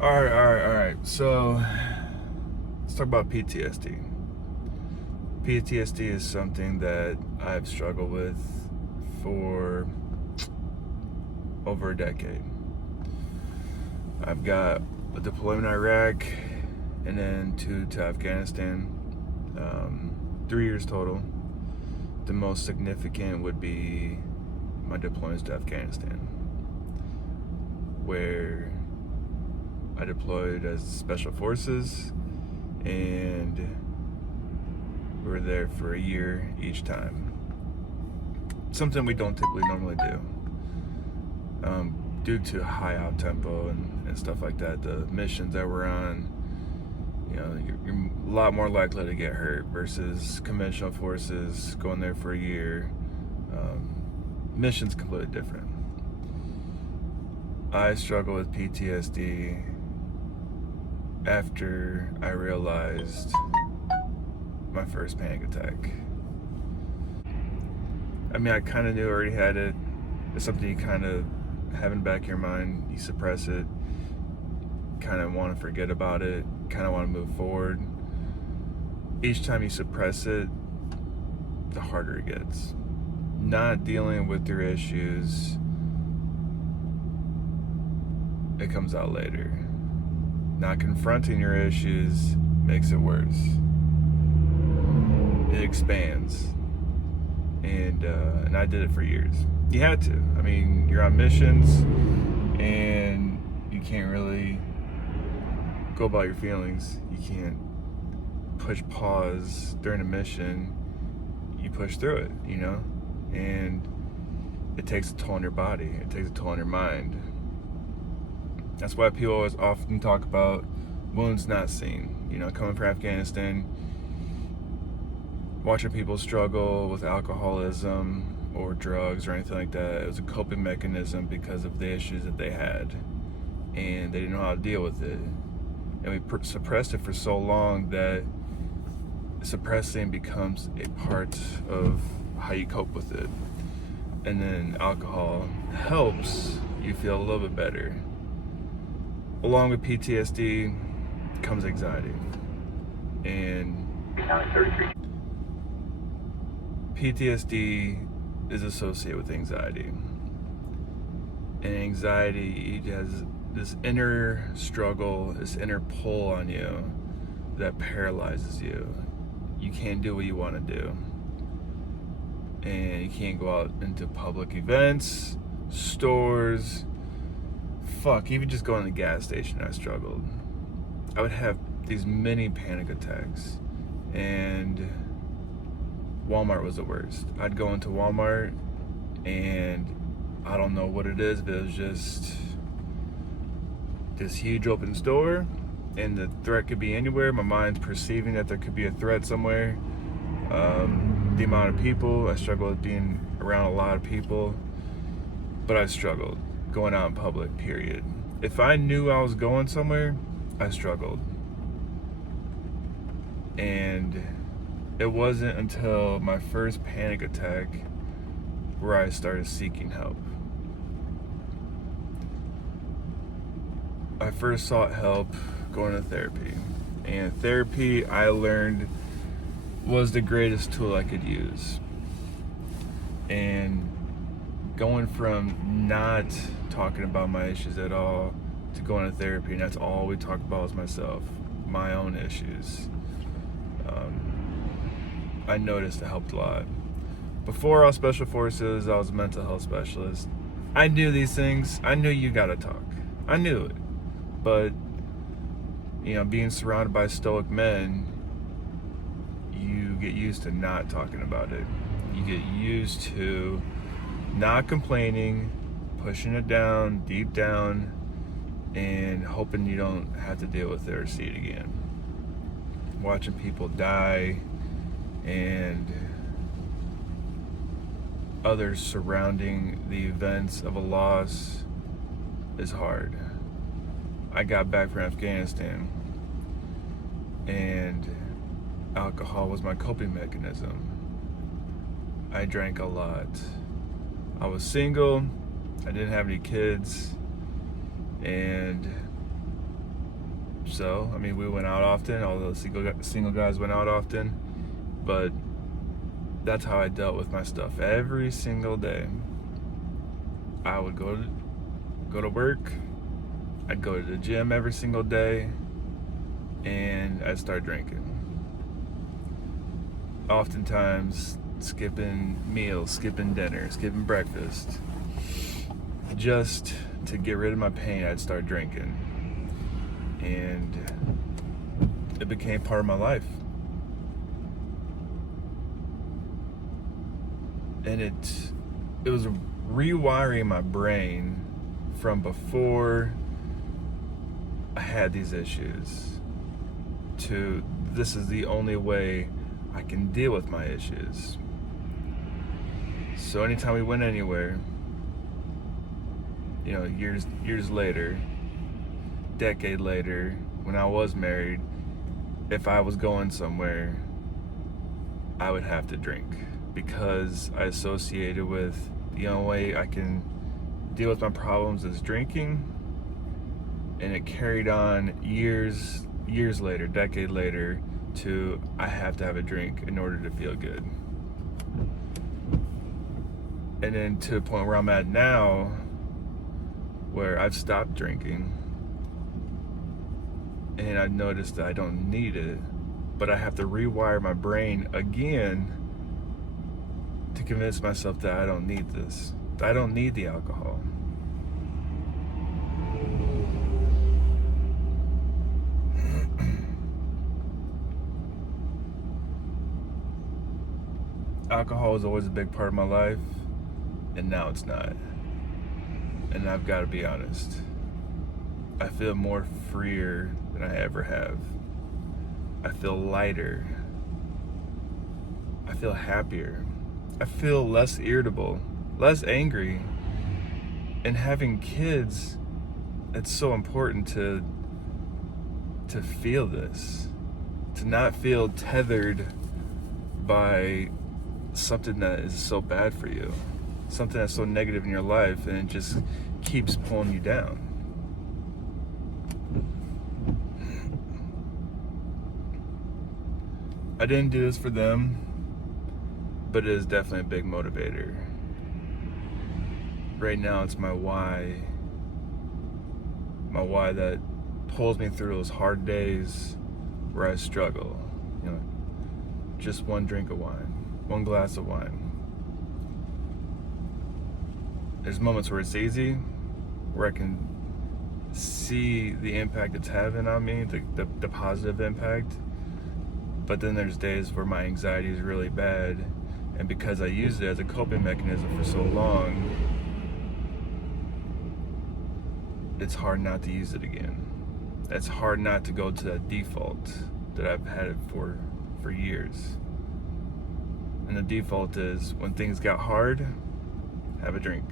All right. So let's talk about PTSD. PTSD is something that I've struggled with for over a decade. I've got a deployment in Iraq and then two to Afghanistan, 3 years total. The most significant would be my deployments to Afghanistan, where I deployed as special forces and we were there for a year each time. Something we don't typically normally do. Due to high out tempo and stuff like that, the missions that we're on, you're a lot more likely to get hurt versus conventional forces going there for a year. Missions completely different. I struggle with PTSD after I realized my first panic attack. I mean, I kind of knew I already had it. It's something you kind of have in the back of your mind. You suppress it, kind of want to forget about it, kind of want to move forward. Each time you suppress it, the harder it gets. Not dealing with your issues, it comes out later. Not confronting your issues makes it worse. It expands. And I did it for years. You had to. I mean, you're on missions and you can't really go about your feelings. You can't push pause during a mission. You push through it, and it takes a toll on your body. It takes a toll on your mind. That's why people always often talk about wounds not seen. Coming from Afghanistan, watching people struggle with alcoholism or drugs or anything like that, it was a coping mechanism because of the issues that they had, and they didn't know how to deal with it. And we suppressed it for so long that suppressing becomes a part of how you cope with it. And then alcohol helps you feel a little bit better. Along with PTSD comes anxiety. And PTSD is associated with anxiety. And anxiety has this inner struggle, this inner pull on you that paralyzes you. You can't do what you want to do. And you can't go out into public events, stores. Even just going to the gas station, I struggled. I would have these mini panic attacks. And Walmart was the worst. I'd go into Walmart and I don't know what it is, but it was just this huge open store and the threat could be anywhere. My mind's perceiving that there could be a threat somewhere. The amount of people, I struggled with being around a lot of people, but I struggled going out in public, period. If I knew I was going somewhere, I struggled. And it wasn't until my first panic attack where I started seeking help. I first sought help going to therapy. And therapy, I learned, was the greatest tool I could use. And going from not talking about my issues at all to going to therapy, and that's all we talk about is myself, my own issues. I noticed it helped a lot. Before I was special forces, I was a mental health specialist. I knew these things. I knew you gotta talk. I knew it. But, being surrounded by stoic men, you get used to not talking about it. You get used to not complaining, pushing it down, deep down, and hoping you don't have to deal with it or see it again. Watching people die and others surrounding the events of a loss is hard. I got back from Afghanistan and alcohol was my coping mechanism. I drank a lot. I was single, I didn't have any kids, and So, I mean, we went out often, all those single guys went out often, but that's how I dealt with my stuff. Every single day, I would go to work, I'd go to the gym every single day, and I'd start drinking. Oftentimes, skipping meals, skipping dinner, skipping breakfast. Just to get rid of my pain, I'd start drinking. And it became part of my life. And it was rewiring my brain from before I had these issues to this is the only way I can deal with my issues. So anytime we went anywhere, years later, decade later, when I was married, if I was going somewhere, I would have to drink because I associated with the only way I can deal with my problems is drinking, and it carried on years later, decade later, to I have to have a drink in order to feel good. And then to the point where I'm at now, where I've stopped drinking, and I've noticed that I don't need it, but I have to rewire my brain again to convince myself that I don't need this. I don't need the alcohol. Alcohol was always a big part of my life, and now it's not. And I've got to be honest. I feel more freer than I ever have. I feel lighter. I feel happier. I feel less irritable, less angry. And having kids, it's so important to feel this, to not feel tethered by something that is so bad for you, something that's so negative in your life, and it just keeps pulling you down. I didn't do this for them, but it is definitely a big motivator. Right now, it's my why that pulls me through those hard days where I struggle. Just one drink of wine, one glass of wine. There's moments where it's easy, where I can see the impact it's having on me, the positive impact. But then there's days where my anxiety is really bad, and because I used it as a coping mechanism for so long, it's hard not to use it again. It's hard not to go to that default that I've had it for years. And the default is when things got hard, have a drink.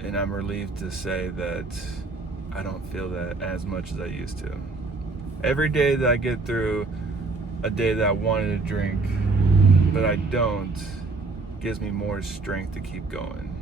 And I'm relieved to say that I don't feel that as much as I used to. Every day that I get through a day that I wanted to drink, but I don't, gives me more strength to keep going.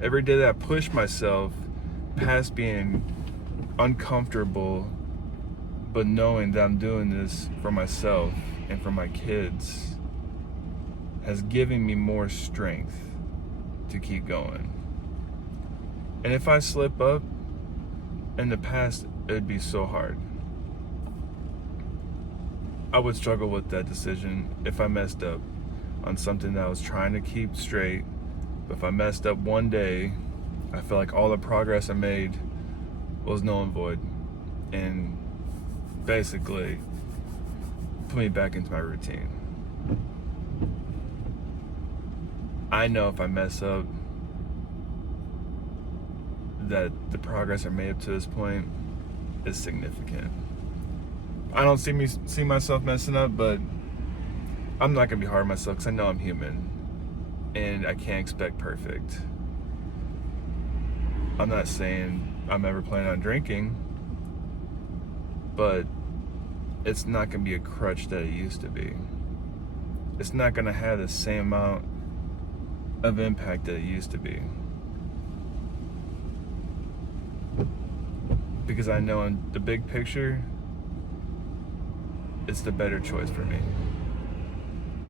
Every day that I push myself past being uncomfortable, but knowing that I'm doing this for myself and for my kids, has given me more strength to keep going. And if I slip up, in the past, it would be so hard. I would struggle with that decision if I messed up on something that I was trying to keep straight. But if I messed up one day, I feel like all the progress I made was null and void, and basically put me back into my routine. I know if I mess up, that the progress I made up to this point is significant. I don't see myself messing up, but I'm not gonna be hard on myself because I know I'm human and I can't expect perfect. I'm not saying I'm ever planning on drinking, but it's not gonna be a crutch that it used to be. It's not gonna have the same amount of impact that it used to be. because I know in the big picture, it's the better choice for me.